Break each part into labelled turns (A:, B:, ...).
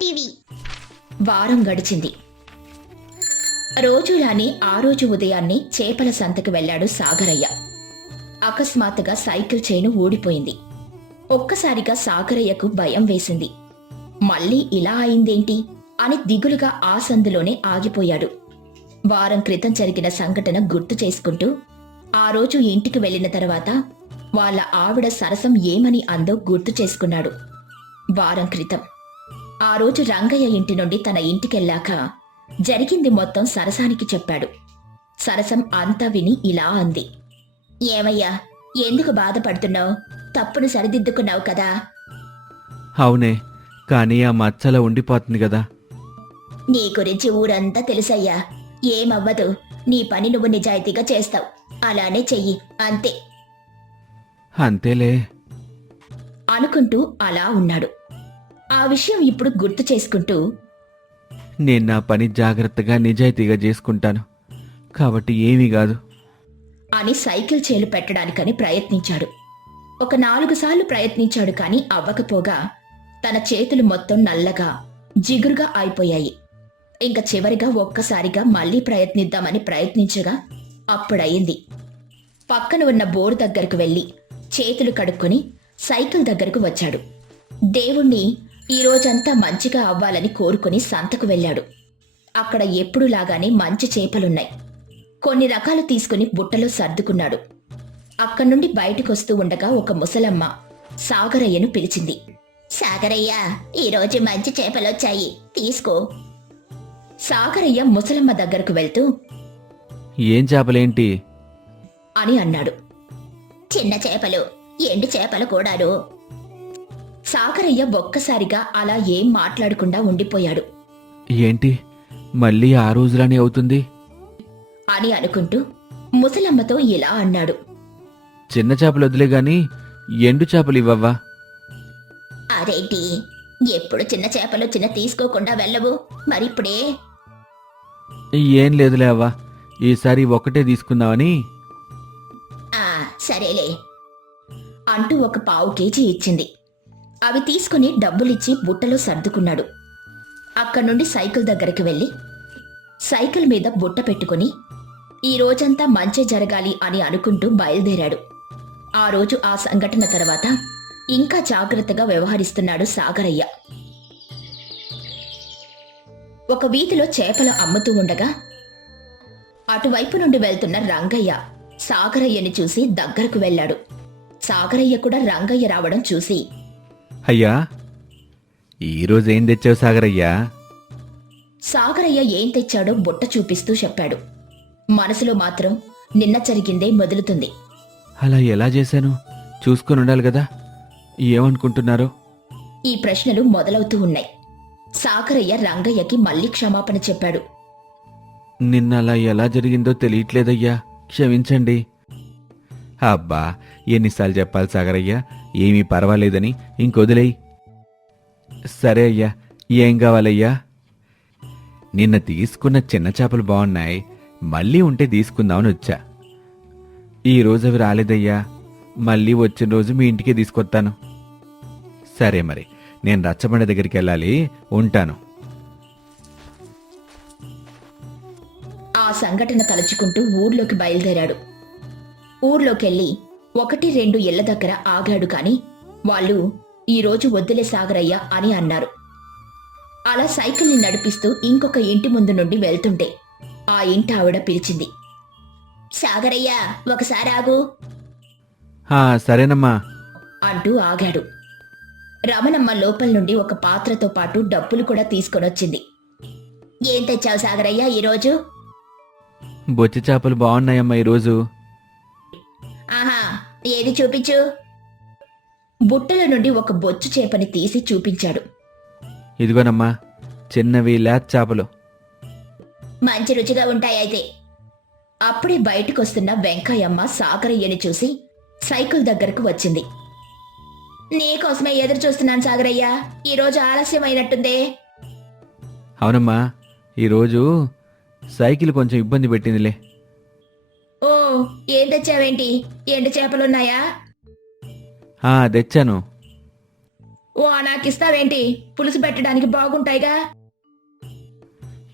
A: TV.
B: వారం గడిచింది. రోజులానే ఆ రోజు ఉదయాన్నే చేపల సంతకు వెళ్ళాడు సాగరయ్య. అకస్మాత్తుగా సైకిల్ చైను ఊడిపోయింది. ఒక్కసారిగా సాగరయ్యకు భయం వేసింది. మళ్ళీ ఇలా అయిందేంటి? అని దిగులుగా ఆ సందులోనే ఆగిపోయాడు. వారం క్రితం జరిగిన సంఘటన గుర్తు చేసుకుంటూ ఆ రోజు ఇంటికి వెళ్ళిన తర్వాత వాళ్ళ ఆవిడ సరసం ఏమని అందో గుర్తు చేసుకున్నాడు. వారం క్రితం. ఆ రోజు రంగయ్య ఇంటి నుండి తన ఇంటికెళ్ళాక జరిగింది మొత్తం సరసానికి చెప్పాడు. సరసం అంతా విని ఇలా అంది. ఏమయ్యా ఎందుకు బాధపడుతున్నావు? తప్పును సరిదిద్దుకున్నావు కదా.
C: అవునే కానీ ఆ మచ్చల ఉండిపోతుంది కదా.
B: నీ గురించి ఊరంతా తెలుసయ్యా. ఏమవ్వదు నీ పని నువ్వు నిజాయితీగా చేస్తావు. అలానే చెయ్యి అంతే.
C: అంతేలే.
B: అనుకుంటూ అలా ఉన్నాడు. ఆ విషయం ఇప్పుడు గుర్తు చేసుకుంటూ
C: నేను నా పని జాగ్రత్తగా నిజాయితీగా చేసుకుంటాను. కాబట్టి ఏమీ కాదు.
B: అని సైకిల్ చేలు పెట్టడానికని ప్రయత్నించాడు. ఒక నాలుగు సార్లు ప్రయత్నించాడు కాని అవ్వకపోగా తన చేతులు మొత్తం నల్లగా జిగురుగా అయిపోయాయి. ఇంక చివరిగా ఒక్కసారిగా మళ్ళీ ప్రయత్నిద్దామని ప్రయత్నించగా అప్పుడయింది పక్కన ఉన్న బోరు దగ్గరకు వెళ్ళి చేతులు కడుక్కొని సైకిల్ దగ్గరకు వచ్చాడు. దేవుణ్ణి ఈ రోజంతా మంచిగా అవ్వాలని కోరుకుని సంతకు వెళ్ళాడు. అక్కడ ఎప్పుడులాగానే మంచి చేపలున్నాయి. కొన్ని రకాలు తీసుకుని బుట్టలో సర్దుకున్నాడు. అక్కడి నుండి బయటకొస్తూ ఉండగా ఒక ముసలమ్మ సాగరయ్యను పిలిచింది. సాగరయ్య ఈరోజు మంచి చేపలొచ్చాయి. తీసుకో. సాగరయ్య ముసలమ్మ దగ్గరకు వెళ్తూ
C: ఏం చేపలేంటి?
B: అని అన్నాడు. చిన్న చేపలు ఎండు చేపలు కూడాను. సాగరయ్య ఒక్కసారిగా అలా ఏం మాట్లాడకుండా ఉండిపోయాడు.
C: ఏంటి? మళ్ళీ ఆ రోజులానే అవుతుంది?
B: అని అనుకుంటూ ముసలమ్మతో ఇలా అన్నాడు.
C: చిన్న చేపలు వదిలే గాని ఎండు చేపలు ఇవ్వవ్వా?
B: అదేంటి? ఎప్పుడు చిన్న చేపలు చిన్న తీసుకోకుండా వెళ్ళవు? మరిప్పుడే?
C: ఏం లేదులే అవ్వా. ఈసారి ఒకటే తీసుకుందామని.
B: ఆ సరేలే. అంటూ ఒక పావు కేజీ ఇచ్చింది. అవి తీసుకుని డబ్బులిచ్చి బుట్టలో సర్దుకున్నాడు. అక్కడి నుండి సైకిల్ దగ్గరికి వెళ్ళి సైకిల్ మీద బుట్ట పెట్టుకుని ఈ రోజంతా మంచి జరగాలి అని అనుకుంటూ బయలుదేరాడు. ఆ రోజు ఆ సంఘటన తర్వాత ఇంకా జాగ్రత్తగా వ్యవహరిస్తున్నాడు సాగరయ్య. ఒక వీధిలో చేపలు అమ్ముతూ ఉండగా అటువైపు నుండి వెళ్తున్న రంగయ్య సాగరయ్యని చూసి దగ్గరకు వెళ్ళాడు. సాగరయ్య కూడా రంగయ్య రావడం చూసి
C: అయ్యా ఈరోజు ఏం తెచ్చావు సాగరయ్యా?
B: సాగరయ్య ఏం తెచ్చాడో బుట్ట చూపిస్తూ చెప్పాడు. మనసులో మాత్రం నిన్న జరిగిందే మొదలుతుంది.
C: అలా ఎలా చేశాను? చూసుకొని ఉండాలి కదా. ఏమనుకుంటున్నారు?
B: ఈ ప్రశ్నలు మొదలవుతూ ఉన్నాయి. సాగరయ్య రంగయ్యకి మళ్ళీ క్షమాపణ చెప్పాడు.
C: నిన్న అలా ఎలా జరిగిందో తెలియట్లేదయ్యా. క్షమించండి. అబ్బా ఎన్నిసార్లు చెప్పాలి సాగరయ్యా? ఏమీ పర్వాలేదని ఇంకొదిలేయ్. సరే అయ్యా ఏం కావాలయ్యా? నిన్న తీసుకున్న చిన్న చేపలు బాగున్నాయి మళ్ళీ ఉంటే తీసుకుందామని వచ్చా. ఈ రోజు అవి రాలేదయ్యా మళ్ళీ వచ్చిన రోజు మీ ఇంటికే తీసుకొస్తాను. సరే మరి నేను రచ్చబండ దగ్గరికి వెళ్ళాలి ఉంటాను.
B: ఆ సంఘటన తలుచుకుంటూ ఊర్లోకి బయలుదేరాడు. ఊర్లోకెళ్ళి ఒకటి రెండు ఇళ్ళ దగ్గర ఆగాడు కాని వాళ్ళు ఈరోజు వద్దులే సాగరయ్య అని అన్నారు. అలా సైకిల్ని నడిపిస్తూ ఇంకొక ఇంటి ముందు నుండి వెళ్తుంటే ఆ ఇంటి ఆవిడ పిలిచింది. సాగరయ్య ఒకసారి ఆగు.
C: సరేనమ్మా.
B: అంటూ ఆగాడు. రమణమ్మ లోపల నుండి ఒక పాత్రతో పాటు డబ్బులు కూడా తీసుకొనొచ్చింది. ఏం తెచ్చావు సాగరయ్య ఈరోజు?
C: బొచ్చి చేపలు బాగున్నాయమ్మా ఈరోజు.
B: ఆహా ఏది చూపించు? బుట్టల నుండి ఒక బొచ్చు చేపని తీసి చూపించాడు.
C: ఇదిగోనమ్మా చిన్నవి లేత్ చేపలు.
B: మంచి రుచిగా ఉంటాయి అయితే. అప్పుడే బయటకొస్తున్న వెంకయ్యమ్మ సాగరయ్యని చూసి సైకిల్ దగ్గరకు వచ్చింది. నీకోసమే ఎదురు చూస్తున్నాను సాగరయ్య. ఈరోజు ఆలస్యం అయినట్టుందే
C: అవునమ్మా ఈరోజు సైకిల్ కొంచెం ఇబ్బంది పెట్టిందిలే.
B: ఏం తెచ్చావేంటి? ఎండు చేపలున్నాయా?
C: ఆ తెచ్చాను.
B: ఓ నాకిస్తావేంటి? పులుసు పెట్టడానికి బాగుంటాయిగా.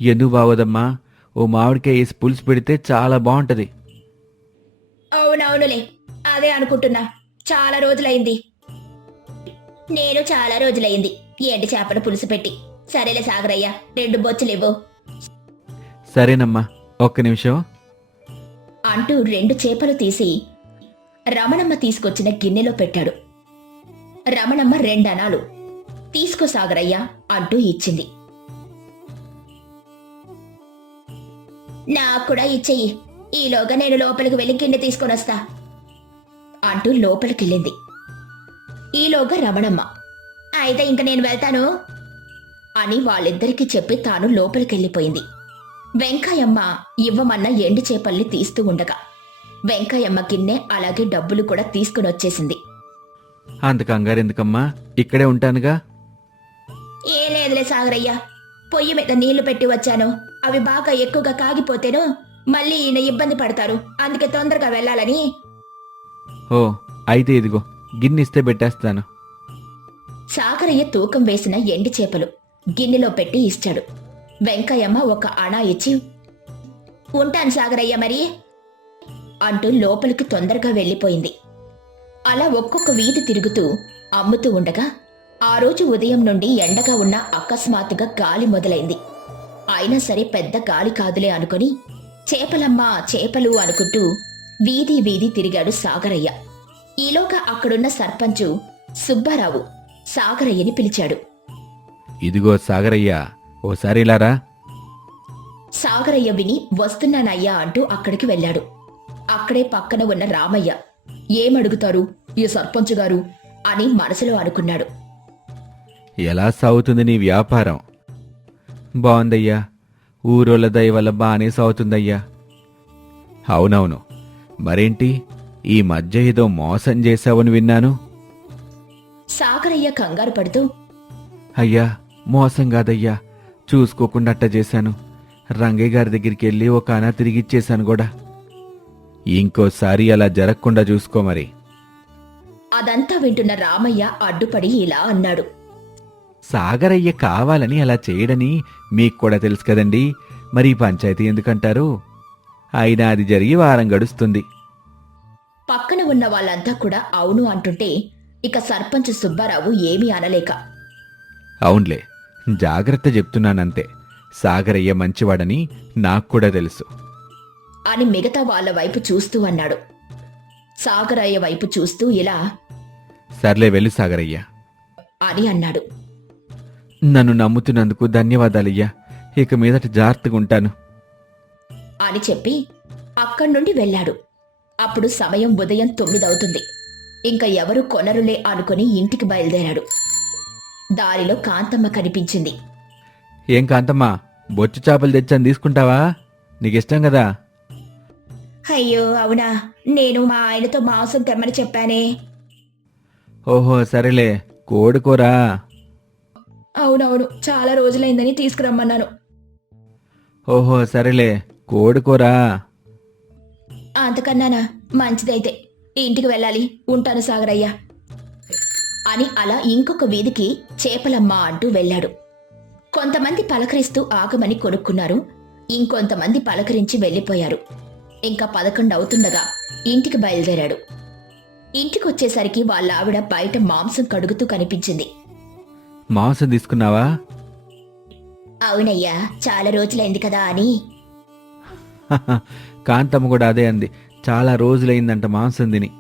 C: ఎందుకు బాగోదమ్మా? ఓ మామిడికాయ వేసి పులుసు పెడితే చాలా బాగుంటది.
B: అవునవునులే అదే అనుకుంటున్నా. చాలా రోజులైంది. నేను చాలా రోజులైంది ఎండు చేపల పులుసు పెట్టి. సరేలే సాగరయ్య రెండు బొచ్చులు ఇవ్వు
C: సరేనమ్మా ఒక్క నిమిషం.
B: అంటూ రెండు చేపలు తీసి రమణమ్మ తీసుకొచ్చిన గిన్నెలో పెట్టాడు. రమణమ్మ రెండనాలు తీసుకోసాగరయ్యా అంటూ ఇచ్చింది. నాకు కూడా ఇచ్చేయి. ఈలోగా నేను లోపలికి వెళ్ళి గిన్నె తీసుకొని వస్తా అంటూ లోపలికెళ్ళింది. ఈలోగా రమణమ్మ అయితే ఇంక నేను వెళ్తాను అని వాళ్ళిద్దరికీ చెప్పి తాను లోపలికెళ్ళిపోయింది. వెంకయ్యమ్మ ఇవ్వమన్న ఎండు చేపల్ని తీస్తూ ఉండగా వెంకయ్యమ్మ గిన్నె అలాగే డబ్బులు కూడా తీసుకుని వచ్చేసింది.
C: అంత కంగారు ఎందుకమ్మా? ఇక్కడే ఉంటానుగా?
B: ఏ లేదులే సాగరయ్య పొయ్యి మీద నీళ్ళు పెట్టి వచ్చాను. అవి బాగా ఎక్కువగా కాగిపోతేను మళ్ళీ ఈయన ఇబ్బంది పడతారు. అందుకే తొందరగా వెళ్ళాలని.
C: ఓ అయితే ఇదిగో గిన్నె ఇస్తే పెట్టేస్తాను.
B: సాగరయ్య తూకం వేసిన ఎండి చేపలు గిన్నెలో పెట్టి ఇచ్చాడు. వెంకయ్యమ్మ ఒక అణ ఇచ్చి ఉంటాను సాగరయ్య మరి అంటూ లోపలికి తొందరగా వెళ్ళిపోయింది. అలా ఒక్కొక్క వీధి తిరుగుతూ అమ్ముతూ ఉండగా ఆ రోజు ఉదయం నుండి ఎండగా ఉన్న అకస్మాత్తుగా గాలి మొదలైంది. అయినా సరే పెద్ద గాలి కాదులే అనుకొని చేపలమ్మా చేపలు అనుకుంటూ వీధి వీధి తిరిగాడు సాగరయ్య. ఈలోగా అక్కడున్న సర్పంచు సుబ్బారావు సాగరయ్యని పిలిచాడు.
C: ఇదిగో సాగరయ్య ఓసారి ఇలారా
B: సాగరయ్య విని వస్తున్నానయ్యా అంటూ అక్కడికి వెళ్ళాడు. అక్కడే పక్కన ఉన్న రామయ్య ఏమడుగుతారు? ఈ సర్పంచ్ గారు అని మనసులో అనుకున్నాడు.
C: ఎలా సాగుతుంది నీ వ్యాపారం? బాగుందయ్యా ఊరోళ్ళ దయ వల్ల బాగానే సాగుతుందయ్యా. అవునవును. మరేంటి? ఈ మధ్య ఏదో మోసం చేశావని విన్నాను.
B: సాగరయ్య కంగారు పడుతూ
C: అయ్యా మోసం కాదయ్యా. చూసుకోకుండా అట్ట చేశాను. రంగయ్య గారి దగ్గరికి వెళ్ళి ఒక అన తిరిగిచ్చేశాను కూడా. ఇంకోసారి అలా జరగకుండా చూసుకో మరి.
B: అదంతా వింటున్న రామయ్య అడ్డుపడి ఇలా అన్నాడు.
C: సాగరయ్య కావాలని అలా చేయడని మీకు కూడా తెలుసు కదండి. మరి ఈ పంచాయతీ ఎందుకంటారు? అయినా అది జరిగి వారం గడుస్తుంది.
B: పక్కన ఉన్న వాళ్ళంతా కూడా అవును అంటుంటే ఇక సర్పంచ్ సుబ్బారావు ఏమీ అనలేక.
C: అవునులే. జాగ్రత్త చెప్తున్నానంతే. సాగరయ్య మంచివాడని నాకు కూడా తెలుసు.
B: అని మిగతా వాళ్ళ వైపు చూస్తూ అన్నాడు. సాగరయ్య వైపు చూస్తూ ఇలా
C: సర్లే వెళ్ళి సాగరయ్య.
B: అని అన్నాడు.
C: నన్ను నమ్ముతున్నందుకు ధన్యవాదాలయ్యా. ఇక మీదట జాగ్రత్తగా ఉంటాను.
B: అని చెప్పి అక్కడి నుండి వెళ్ళాడు. అప్పుడు సమయం ఉదయం తొమ్మిదవుతుంది ఇంకా ఎవరు కొనరులే అనుకుని ఇంటికి బయలుదేరాడు. దారిలో కాంతమ్మ కనిపించింది.
C: ఏం కాంతమ్మా బొచ్చు చేపలు తెచ్చాను తీసుకుంటావా? నీకిష్టం కదా?
B: అయ్యో అవునా? నేను మా ఆయనతో మాంసం తెమ్మని చెప్పానే.
C: ఓహో సరేలే కోడుకోరా
B: అవునవును చాలా రోజులైందని తీసుకురమ్మన్నాను.
C: ఓహో సరేలే కోడుకోరా
B: అంతకన్నానా? మంచిదైతే ఇంటికి వెళ్ళాలి ఉంటాను సాగరయ్య. అని అలా ఇంకొక వీధికి చేపలమ్మ అంటూ వెళ్ళాడు. కొంతమంది పలకరిస్తూ ఆగమని కొనుక్కున్నారు. ఇంకొంతమంది పలకరించి వెళ్ళిపోయారు. ఇంకా పదకొండు అవుతుండగా ఇంటికి బయలుదేరాడు. ఇంటికొచ్చేసరికి వాళ్ళ ఆవిడ బయట మాంసం కడుగుతూ కనిపించింది.
C: మాంసం తీసుకున్నావా?
B: అవునయ్యా చాలా రోజులైంది కదా అని.
C: కాంతమ్మ కూడా అదే అంది. చాలా రోజులైందంట మాంసం తిని.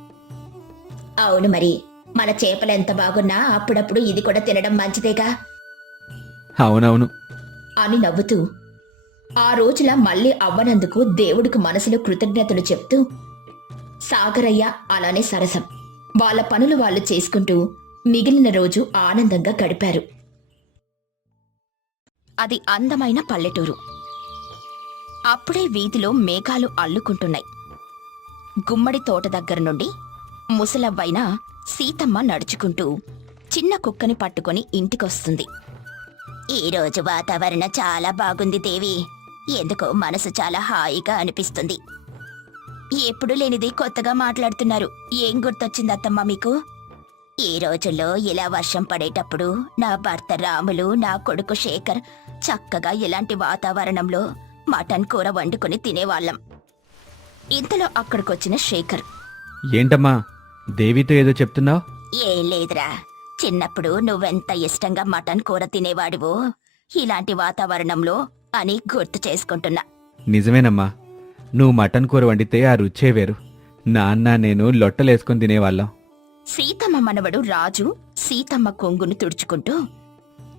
B: అవును మరి. మన చేపలు ఎంత బాగున్నా అప్పుడప్పుడు ఇది కూడా తినడం మంచిదేగా?
C: అవునవును.
B: అని నవ్వుతూ ఆ రోజుల మళ్ళీ అవ్వనందుకు దేవుడికి మనసులో కృతజ్ఞతలు చెప్తూ సాగరయ్య అలానే సరసం. వాళ్ళ పనులు వాళ్ళు చేసుకుంటూ మిగిలిన రోజు ఆనందంగా గడిపారు. అది అందమైన పల్లెటూరు. అప్పుడే వీధిలో మేఘాలు అల్లుకుంటున్నాయి. గుమ్మడి తోట దగ్గర నుండి ముసలవ్వైన సీతమ్మ నడుచుకుంటూ చిన్న కుక్కని పట్టుకొని ఇంటికొస్తుంది. ఈరోజు వాతావరణం చాలా బాగుంది దేవి. ఎందుకో మనసు చాలా హాయిగా అనిపిస్తుంది. ఎప్పుడు లేనిది కొత్తగా మాట్లాడుతున్నారు. ఏం గుర్తొచ్చింది అత్తమ్మ మీకు? ఈ రోజుల్లో ఇలా వర్షం పడేటప్పుడు నా భర్త రాములు నా కొడుకు శేఖర్ చక్కగా ఇలాంటి వాతావరణంలో మటన్ కూర వండుకుని తినేవాళ్ళం. ఇంతలో అక్కడికొచ్చిన శేఖర్.
C: ఏంటమ్మా? దేవితో ఏదో చెప్తున్నావు?
B: ఏం లేదురా. చిన్నప్పుడు నువ్వెంత ఇష్టంగా మటన్ కూర తినేవాడివో ఇలాంటి వాతావరణంలో అని గుర్తు చేసుకుంటున్నా.
C: నిజమేనమ్మా. నువ్వు మటన్ కూర వండితే ఆ రుచే వేరు. నాన్న నేను లొట్టలేసుకొని తినేవాళ్ళం.
B: సీతమ్మ మనవడు రాజు సీతమ్మ కొంగును తుడుచుకుంటూ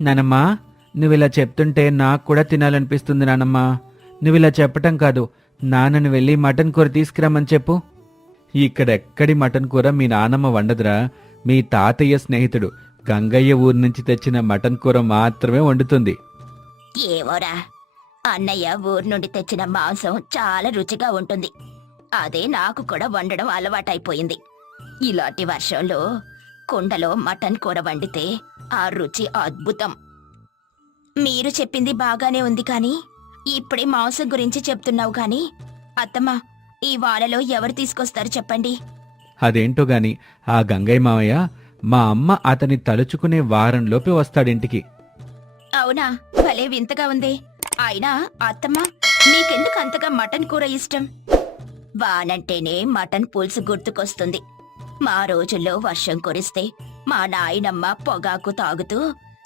C: నానమ్మా నువ్విలా చెప్తుంటే నాకు కూడా తినాలనిపిస్తుంది నానమ్మా. నువ్విలా చెప్పటం కాదు. నాన్నని వెళ్ళి మటన్ కూర తీసుకురమ్మని చెప్పు. ఇక్కడెక్కడి మటన్ కూర మీ నానమ్మ వండదురా? మీ తాతయ్య స్నేహితుడు. గంగయ్య ఊరి నుంచి తెచ్చిన మటన్ కూర మాత్రమే వండుతుంది.
B: ఏవోరా? అన్నయ్య ఊరు నుండి తెచ్చిన మాంసం చాలా రుచిగా ఉంటుంది. అదే నాకు కూడా వండడం అలవాటైపోయింది. ఇలాంటి వర్షంలో కుండలో మటన్ కూర వండితే ఆ రుచి అద్భుతం. మీరు చెప్పింది బాగానే ఉంది కానీ ఇప్పుడే మాంసం గురించి చెప్తున్నావు కానీ అత్తమ్మ ఈ వానలో ఎవరు తీసుకొస్తారు చెప్పండి?
C: అదేంటో గాని ఆ గంగయ్య మావయ్య మా అమ్మ అతని తలుచుకునే వారంలోపే వస్తాడింటికి
B: అవునా? భలే వింతగా ఉంది. అయినా అత్తమ్మ మీకెందుకు అంతగా మటన్ కూర ఇష్టం? వానంటేనే మటన్ పులుసు గుర్తుకొస్తుంది. మా రోజుల్లో వర్షం కురిస్తే మా నాయనమ్మ పొగాకు తాగుతూ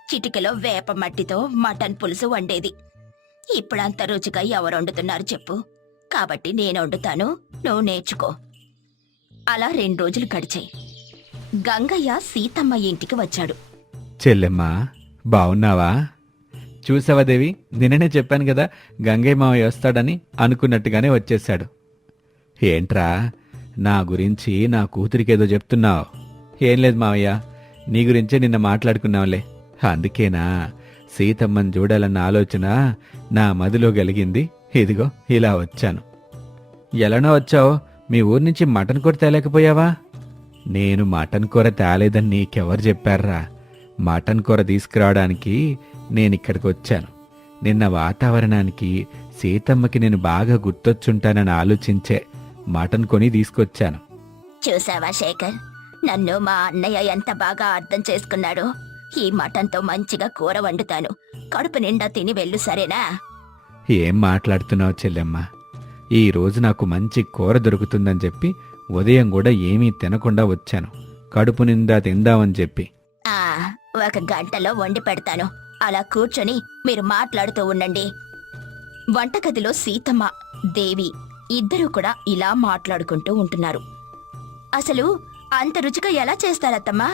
B: చిటికెలో వేప మట్టితో మటన్ పులుసు వండేది. ఇప్పుడంత రుచిగా ఎవరు వండుతున్నారు చెప్పు? కాబట్టి నేను వండుతాను. నువ్వు నేర్చుకో. అలా రెండు రోజులు గడిచాయి. గంగయ్య సీతమ్మ ఇంటికి వచ్చాడు.
C: చెల్లెమ్మా బావున్నావా? చూసావా దేవి? నిన్ననే చెప్పాను కదా గంగయ్య మావయ్య వస్తాడని అనుకున్నట్టుగానే వచ్చేశాడు. ఏంట్రా నా గురించి నా కూతురికేదో చెప్తున్నావు. ఏం లేదు మావయ్య నీ గురించే నిన్న మాట్లాడుకున్నాంలే. అందుకేనా సీతమ్మని చూడాలన్న ఆలోచన నా మదిలో కలిగింది ఇదిగో ఇలా వచ్చాను. ఎలానో వచ్చావు మీ ఊరి నుంచి మటన్ కూర తేలేకపోయావా? నేను మటన్ కూర తేలేదని నీకెవరు చెప్పారా? మటన్ కూర తీసుకురావడానికి నేను ఇక్కడికి వచ్చాను. నిన్న వాతావరణానికి సీతమ్మకి నేను బాగా గుర్తొచ్చుంటానని ఆలోచించే మటన్ కొని తీసుకొచ్చాను.
B: చూసావా శేఖర్? నన్ను మా అన్నయ్య ఎంత బాగా అర్థం చేసుకున్నాడో. ఈ మటన్తో మంచిగా కూర వండుతాను. కడుపు నిండా తిని వెళ్ళు సరేనా?
C: ఏం మాట్లాడుతున్నావు చెల్లెమ్మ? ఈరోజు నాకు మంచి కూర దొరుకుతుందని చెప్పి ఉదయం కూడా ఏమీ తినకుండా వచ్చాను. కడుపు నిండా తిందామని చెప్పి.
B: ఆ ఒక గంటలో వండి పెడతాను. అలా కూర్చొని మీరు మాట్లాడుతూ ఉండండి. వంటగదిలో సీతమ్మ దేవి ఇద్దరూ కూడా ఇలా మాట్లాడుకుంటూ ఉంటున్నారు. అసలు అంత రుచిగా ఎలా చేస్తారత్తమ్మా?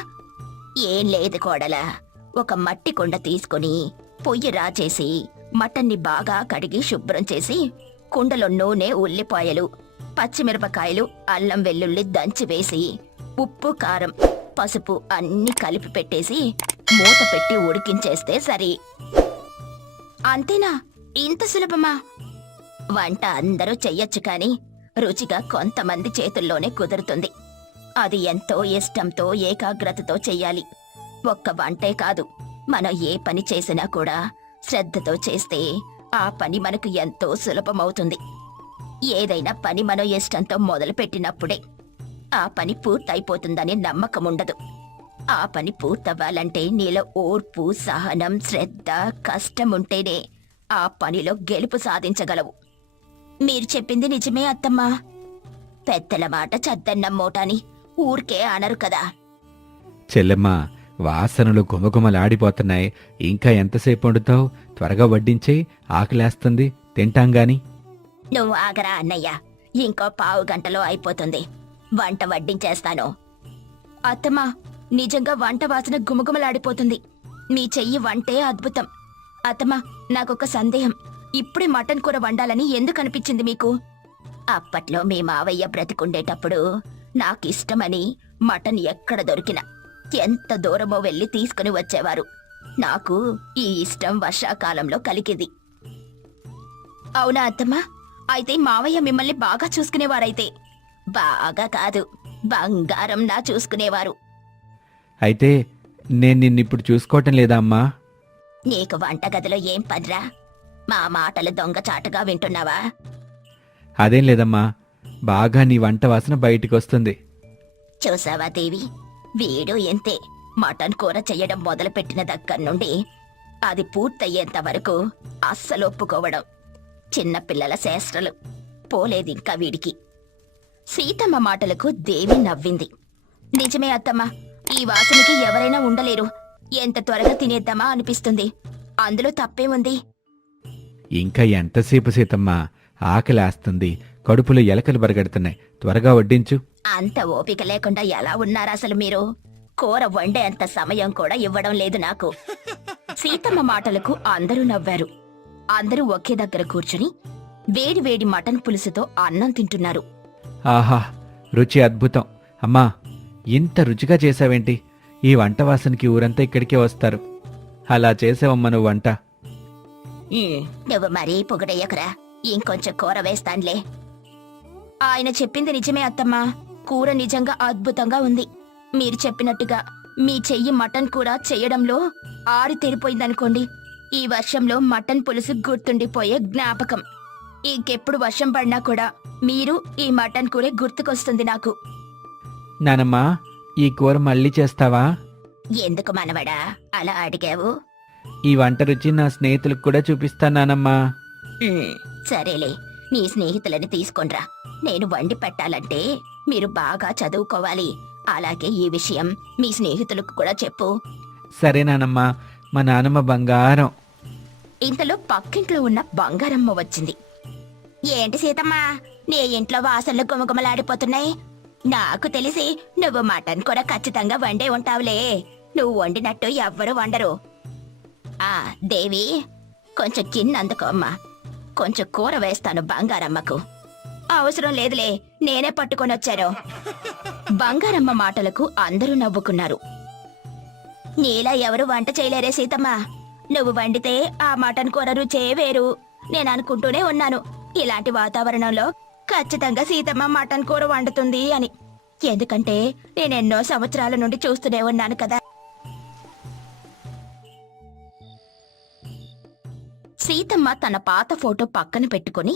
B: ఏం లేదు కోడలా. ఒక మట్టి కొండ తీసుకొని పొయ్యి రాచేసి మటన్ని బాగా కడిగి శుభ్రం చేసి కుండలో నూనె ఉల్లిపాయలు పచ్చిమిరపకాయలు అల్లం వెల్లుల్లి దంచి వేసి ఉప్పు కారం పసుపు అన్ని కలిపి పెట్టేసి మూత పెట్టి ఉడికించేస్తే సరి. అంతేనా? ఇంత సులభమా? వంట అందరూ చెయ్యొచ్చు కాని రుచిగా కొంతమంది చేతుల్లోనే కుదురుతుంది. అది ఎంతో ఇష్టంతో ఏకాగ్రతతో చెయ్యాలి. ఒక్క వంటే కాదు మనం ఏ పని చేసినా కూడా శ్రద్ధతో చేస్తే ఆ పని మనకు ఎంతో సులభమవుతుంది. ఏదైనా పని మనం ఇష్టంతో మొదలుపెట్టినప్పుడే ఆ పని పూర్తయిపోతుందనే నమ్మకం ఉండదు ఆ పని పూర్తవ్వాలంటే నీలో ఓర్పు సహనం శ్రద్ధ కష్టం ఉంటేనే ఆ పనిలో గెలుపు సాధించగలవు. మీరు చెప్పింది నిజమే అత్తమ్మా. పెద్దల మాట చద్దన్నం మూటని ఊరికే అనరు కదా.
C: చెల్లెమ్మా వాసనలు గుమగుమలాడిపోతున్నాయి ఇంకా ఎంతసేపు వండుతావు? త్వరగా వడ్డించే ఆకలేస్తుంది తింటాం గాని.
B: నువ్వు ఆగరా అన్నయ్య. ఇంకో పావు గంటలో అయిపోతుంది. వంట వడ్డించేస్తాను. అత్తమ్మా నిజంగా వంట వాసన గుమగుమలాడిపోతుంది మీ చెయ్యి వంటే అద్భుతం. అత్తమ్మా నాకొక సందేహం. ఇప్పుడే మటన్ కూర వండాలని ఎందుకు అనిపించింది మీకు? అప్పట్లో మీ మావయ్య బ్రతికుండేటప్పుడు నాకిష్టమని మటన్ ఎక్కడ దొరికినా ఎంత దూరమో వెళ్ళి తీసుకుని వచ్చేవారు. నాకు ఈ ఇష్టం వర్షాకాలంలో కలిగింది. అవునా అత్తమ్మా? అయితే మావయ్య మిమ్మల్ని బాగా చూసుకునేవారైతే. బాగా కాదు బంగారం నా చూసుకునేవారు.
C: అయితే నేను నిన్నిప్పుడు చూసుకోవటం లేదా అమ్మా?
B: నీకు వంటగదిలో ఏం పనిరా? మా మాటలు దొంగచాటుగా వింటున్నావా?
C: అదేం లేదమ్మా బాగా నీ వంట వాసన బయటికి వస్తుంది
B: చూసావా దేవి? వీడు ఎంతే మటన్ కూర చెయ్యడం మొదలుపెట్టిన దగ్గర నుండి అది పూర్తయ్యేంత వరకు అస్సలు ఒప్పుకోవడం. చిన్నపిల్లల శాస్త్రలు పోలేదింకా వీడికి. సీతమ్మ మాటలకు దేవి నవ్వింది. నిజమే అత్తమ్మ ఈ వాసనకి ఎవరైనా ఉండలేరు. ఎంత త్వరగా తినేద్దామా అనిపిస్తుంది. అందులో తప్పేముంది?
C: ఇంకా ఎంతసేపు సీతమ్మా? ఆకలేస్తుంది. కడుపులో ఎలకలు బరగడుతున్నాయి. త్వరగా వడ్డించు.
B: అంత ఓపిక లేకుండా ఎలా ఉన్నారు అసలు మీరు? కూర వండే అంత సమయం కూడా ఇవ్వడం లేదు నాకు. సీతమ్మ మాటలకు అందరూ నవ్వారు. అందరూ ఒకే దగ్గర కూర్చుని వేడి వేడి మటన్ పులుసుతో అన్నం తింటున్నారు.
C: ఆహా రుచి అద్భుతం. అమ్మా ఇంత రుచిగా చేసావేంటి? ఈ వంట వాసనకి ఊరంతా ఇక్కడికే వస్తారు. అలా చేసావమ్మా నువ్వు వంట.
B: నువ్వు మరీ పొగడయ్యకురా. ఇంకొంచెం కూర వేస్తాన్లే ఆయన చెప్పింది నిజమే అత్తమ్మా. కూర నిజంగా అద్భుతంగా ఉంది. మీరు చెప్పినట్టుగా మీ చెయ్యి మటన్ కూర చేయడంలో ఆరి తెరిపోయిందనుకోండి ఈ వర్షంలో మటన్ పులుసు గుర్తుండిపోయే జ్ఞాపకం. ఇంకెప్పుడు వర్షం పడినా కూడా మీరు ఈ మటన్ కూరే గుర్తుకొస్తుంది నాకు.
C: నానమ్మా ఈ కూర మళ్ళీ చేస్తావా?
B: ఎందుకు మనవడా అలా అడిగావు?
C: ఈ వంట రుచి నా స్నేహితులకు కూడా చూపిస్తాను నానమ్మా.
B: ఉమ్, సరేలే నీ స్నేహితులని తీసుకొనిరా. నేను వండి పెట్టాలంటే మీరు బాగా చదువుకోవాలి. అలాగే ఈ విషయం మీ స్నేహితులకు కూడా చెప్పు.
C: సరే నానమ్మా మా నానమ్మ బంగారం.
B: ఇంతలో పక్కింట్లో ఉన్న బంగారమ్మ వచ్చింది. ఏంటి సీతమ్మా నీ ఇంట్లో వాసనలు గుమగుమలాడిపోతున్నాయి. నాకు తెలిసి నువ్వు మటన్ కూర ఖచ్చితంగా వండే ఉంటావులే. నువ్వు వండినట్టు ఎవ్వరూ వండరు. ఆ దేవి కొంచెం గిన్నె అందుకో అమ్మా. కొంచెం కూర వేస్తాను బంగారమ్మకు. అవసరం లేదులే నేనే పట్టుకొని వచ్చాను బంగారమ్మ మాటలకు అందరూ నవ్వుకున్నారు. నీలా ఎవరు వంట చేయలేరే సీతమ్మ. నువ్వు వండితే ఆ మటన్ కూర రుచే వేరు. నేను అనుకుంటూనే ఉన్నాను ఇలాంటి వాతావరణంలో ఖచ్చితంగా సీతమ్మ మటన్ కూర వండుతుంది అని. ఎందుకంటే నేను ఎన్నో సంవత్సరాల నుండి చూస్తూనే ఉన్నాను కదా. సీతమ్మ తన పాత ఫోటో పక్కన పెట్టుకొని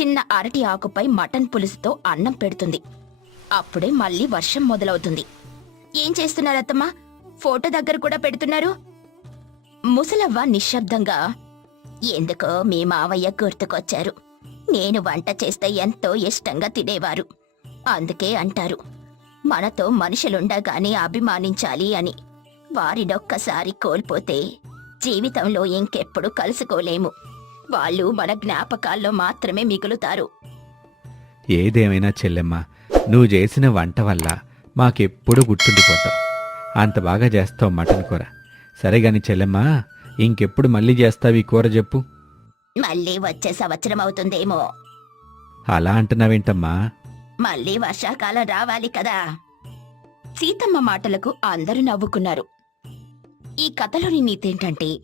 B: చిన్న అరటి ఆకుపై మటన్ పులుసుతో అన్నం పెడుతుంది. అప్పుడే మళ్ళీ వర్షం మొదలవుతుంది. ఏం చేస్తున్నారు అత్తమ్మ? ఫోటో దగ్గర కూడా పెడుతున్నారు? ముసలవ్వ నిశ్శబ్దంగా ఎందుకో మీ మావయ్య గుర్తుకొచ్చారు. నేను వంట చేస్తే ఎంతో ఇష్టంగా తినేవారు. అందుకే అంటారు మనతో మనుషులుండగానే అభిమానించాలి అని. వారినొక్కసారి కోల్పోతే జీవితంలో ఇంకెప్పుడు కలుసుకోలేము. వాళ్ళు మన జ్ఞాపకాల్లో మాత్రమే మిగులుతారు.
C: ఏదేమైనా చెల్లెమ్మ నువ్వు చేసిన వంట వల్ల మాకెప్పుడూ గుర్తుండిపోతావు. అంత బాగా చేస్తావు మటన్ కూర. సరే గాని చెల్లెమ్మ ఇంకెప్పుడు మళ్ళీ చేస్తావు ఈ కూర చెప్పు.
B: మళ్ళీ వచ్చే సంవత్సరం అవుతుందేమో.
C: అలా అంటున్నావేంటమ్మా?
B: మళ్ళీ వర్షాకాలం రావాలి కదా. సీతమ్మ మాటలకు అందరూ నవ్వుకున్నారు. ఈ కథలోని నీతేంటంటే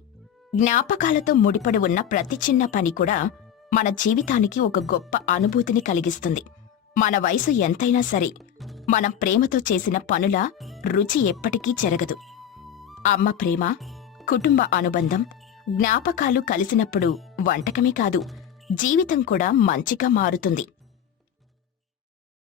B: జ్ఞాపకాలతో ముడిపడి ఉన్న ప్రతి చిన్న పని కూడా మన జీవితానికి ఒక గొప్ప అనుభూతిని కలిగిస్తుంది. మన వయసు ఎంతైనా సరే మనం ప్రేమతో చేసిన పనుల రుచి ఎప్పటికీ జరగదు. అమ్మ ప్రేమ కుటుంబ అనుబంధం జ్ఞాపకాలు కలిసినప్పుడు వంటకమే కాదు జీవితం కూడా మంచిగా మారుతుంది.